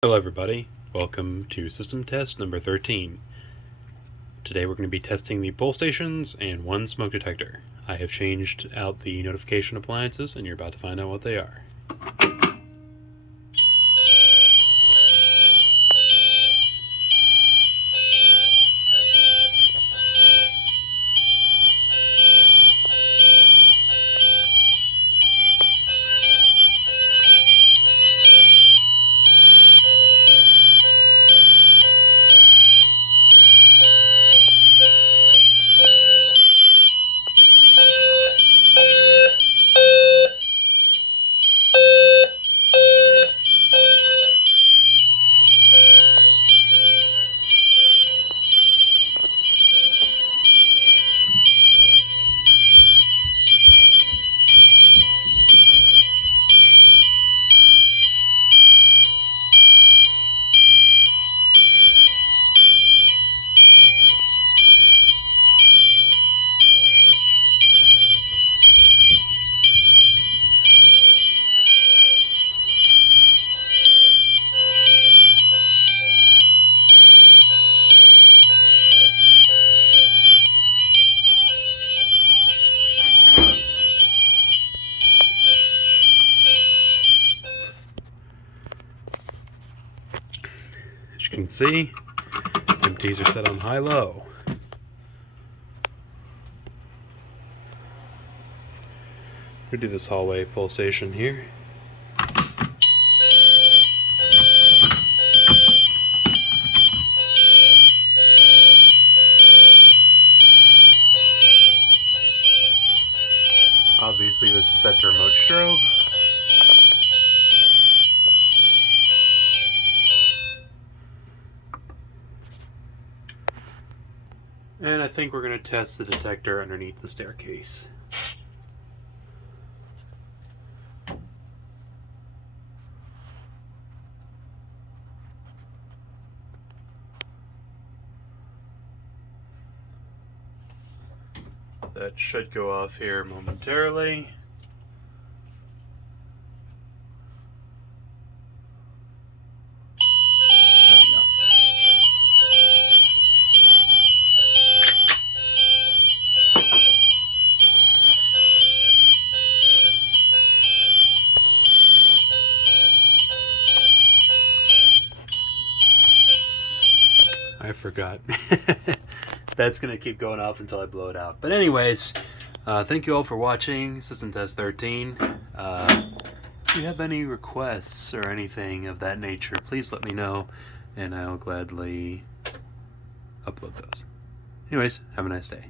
Hello everybody, welcome to system test number 13. Today we're going to be testing the pull stations and one smoke detector. I have changed out the notification appliances and you're about to find out what they are. As you can see, empties are set on high-low. We'll do this hallway pull station here. Obviously this is set to remote strobe. And I think we're going to test the detector underneath the staircase. That should go off here momentarily. There we go. I forgot. That's going to keep going off until I blow it out. But anyways, thank you all for watching System Test 13. If you have any requests or anything of that nature, please let me know, and I'll gladly upload those. Anyways, have a nice day.